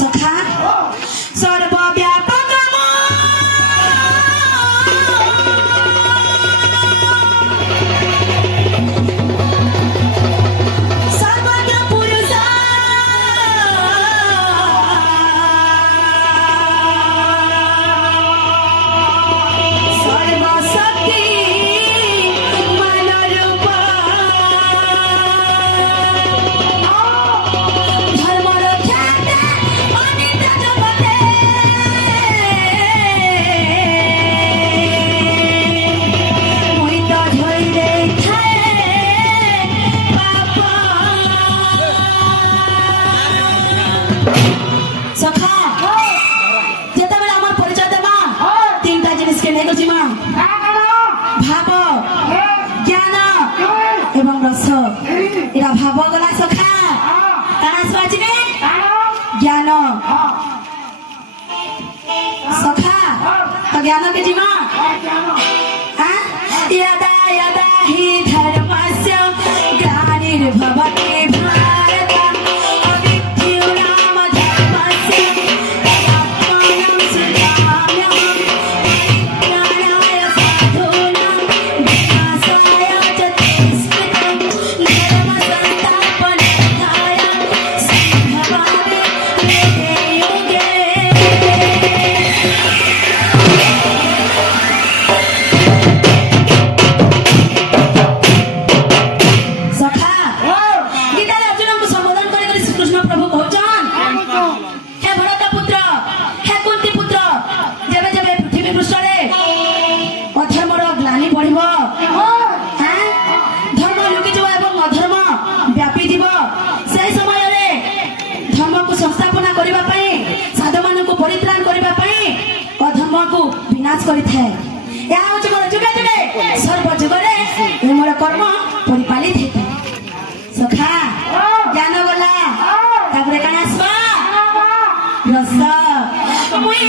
सखा सर्वव्यापक सर्वज्ञ पुरुष सर्वशक्ति मनरूप धर्मर ख्याते अनित जगते मुई तो धोई देखाए पाप सखा जेतेबेले आमार परिचय देबा तीनटा जिनिस के नेगो जिमा भाव ज्ञान एवं रस एरा भाव गला सखा काना सुआजिने ज्ञान सखा तो ज्ञान के जिमा यदा यदा हि धर्मस्य ग्लानिर्भवति भारत अविद्युनाम धर्मस्य तदात्मानं सृजाम्यहं परित्राणाय साधूनां विनाशाय च दुष्कृतं धर्मसंस्थापनार्थाय सम्भवामि युगे युगे सखा गीतारे अर्जुन को संबोधन करे करे श्री कृष्ण प्रभु कहउछन हे भरत पुत्र हे कुंती पुत्र जेबे जेबे पृथ्वी पृष्ठरे अधर्मर ग्लानि पड़िबो हैं धर्म लुकि जब एवं अधर्म व्यापी जीव से समय रे धर्म को संस्थापना करिबा पई साधु मान को परित्राण करिबा पई अधर्म को विनाश करिथाय या होछ मोर जुगे जुगे सर्व जुगरे ए मोर कर्म परिपालित हेतु सखा ज्ञान गला तापरे काना स्वा रस मुई